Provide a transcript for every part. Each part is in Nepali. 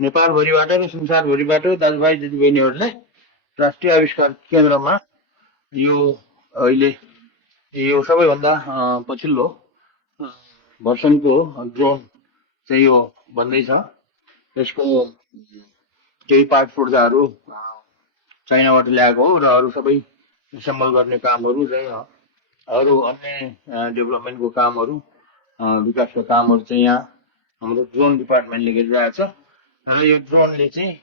नेपालभरिबाट र संसारभरिबाट दाजुभाइ दिदीबहिनीहरूले राष्ट्रिय आविष्कार केन्द्रमा यो अहिले यो सबैभन्दा पछिल्लो भर्सनको ड्रोन चाहिँ यो भन्दैछ। यसको केही पार्ट पुर्जाहरू चाइनाबाट ल्याएको हो र अरू सबै एसेम्बल गर्ने कामहरू चाहिँ अरू अन्य डेभलपमेन्टको कामहरू विकासका कामहरू चाहिँ यहाँ हाम्रो ड्रोन डिपार्टमेन्टले गरिरहेछ र यो ड्रोनले चाहिँ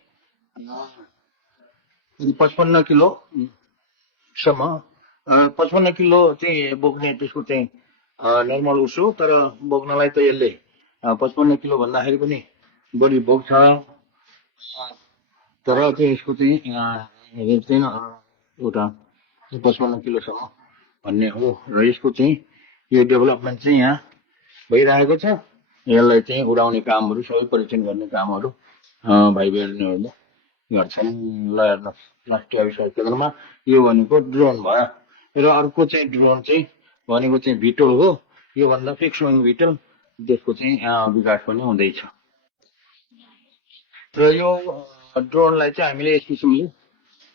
55 किलोसम्म 55 किलो चाहिँ बोक्ने त्यसको चाहिँ नर्मल उसो, तर बोक्नलाई त यसले 55 किलो भन्दाखेरि पनि बढी बोक्छ, तर चाहिँ यसको चाहिँ रेट चाहिँ एउटा 55 किलोसम्म भन्ने हो र यसको चाहिँ यो डेभलपमेन्ट चाहिँ यहाँ भइरहेको छ। यसलाई चाहिँ उडाउने कामहरू सबै परीक्षण गर्ने कामहरू भाइ बहिनीहरूले गर्छन्। ल हेर्नुहोस्, राष्ट्रिय आविष्कार केन्द्रमा यो भनेको ड्रोन भयो र अर्को चाहिँ ड्रोन चाहिँ भनेको चाहिँ भिटोल हो। योभन्दा फिक्स विङ भिटोल, त्यसको चाहिँ विकास पनि हुँदैछ र यो ड्रोनलाई चाहिँ हामीले यस किसिमले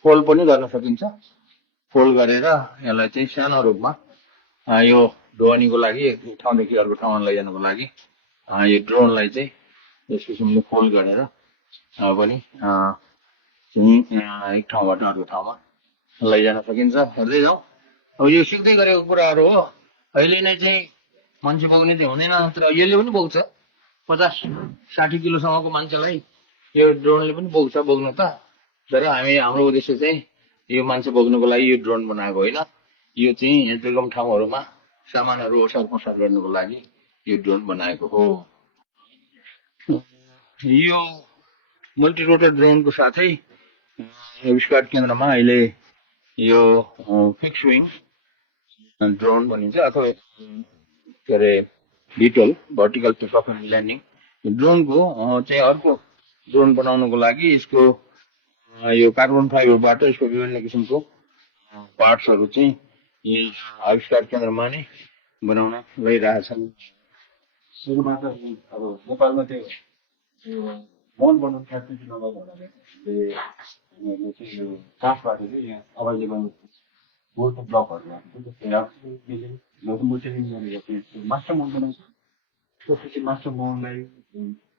फोल्ड पनि गर्न सकिन्छ। फोल्ड गरेर यसलाई चाहिँ सानो रूपमा यो ढुवानीको लागि एक ठाउँदेखि अर्को ठाउँमा लैजानको लागि यो ड्रोनलाई चाहिँ यस किसिमले फोल्ड गरेर पनि एक ठाउँबाट अर्को ठाउँमा लैजान सकिन्छ। हेर्दै जाउँ। अब यो सिक्दै गरेको कुराहरू हो। अहिले नै चाहिँ मान्छे बोक्ने चाहिँ हुँदैन, तर यसले पनि बोक्छ। 50-60 किलोसम्मको मान्छेलाई यो ड्रोनले पनि बोक्न त, तर हाम्रो उद्देश्य चाहिँ यो मान्छे बोक्नुको लागि यो ड्रोन बनाएको होइन। यो चाहिँ दुर्गम ठाउँहरूमा सामानहरू ओसार पसार गर्नुको लागि यो ड्रोन बनाएको हो। यो मल्टिरोटर ड्रोनको साथै आविष्कार केन्द्रमा अहिले यो फिक्स विङ ड्रोन भनिन्छ अथवा के अरे भिटोल, भर्टिकल टेकअफ एन्ड ल्यान्डिङ ड्रोनको चाहिँ अर्को ड्रोन बनाउनुको लागि यसको यो कार्बन फाइबरबाट यसको विभिन्न किसिमको पार्ट्सहरू चाहिँ यी आविष्कार केन्द्रमा नै बनाउन लैरहेछन्। सुरुमा त अब नेपालमा त्यो मल बनाउने फ्याक्ट्री नभएको हुनाले चाहिँ यो काठबाट चाहिँ यहाँ अभाइलेबल बोर्डको ब्लकहरू मास्टर मोल्ड बनाउँछ। त्यसपछि मास्टर मोल्डलाई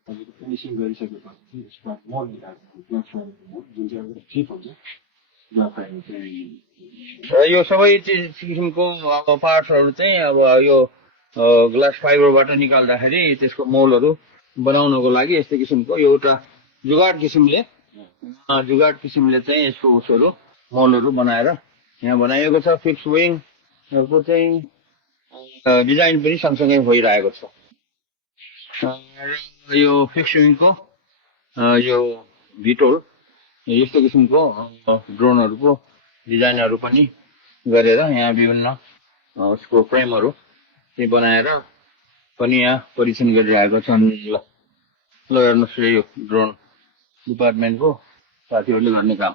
फिनिसिङ गरिसकेपछि यसमा मल निकाल्छ, जुन चाहिँ एउटा चिप हुन्छ। र यो सबै किसिमको पार्ट्सहरू चाहिँ अब यो ग्लास फाइबरबाट निकाल्दाखेरि त्यसको मोलहरू बनाउनको लागि यस्तै किसिमको एउटा जुगाड किसिमले चाहिँ यसको उसहरू मोलहरू बनाएर यहाँ बनाइएको छ। फिक्स विङहरूको चाहिँ डिजाइन पनि सँगसँगै भइरहेको छ। यो फिक्स विङको यो भिटोल यस्तो किसिमको ड्रोनहरूको डिजाइनहरू पनि गरेर यहाँ विभिन्न उसको फ्रेमहरू चाहिँ बनाएर पनि यहाँ परीक्षण गरिरहेको छन्। ल हेर्नुहोस्, यो ड्रोन डिपार्टमेन्टको साथीहरूले गर्ने काम।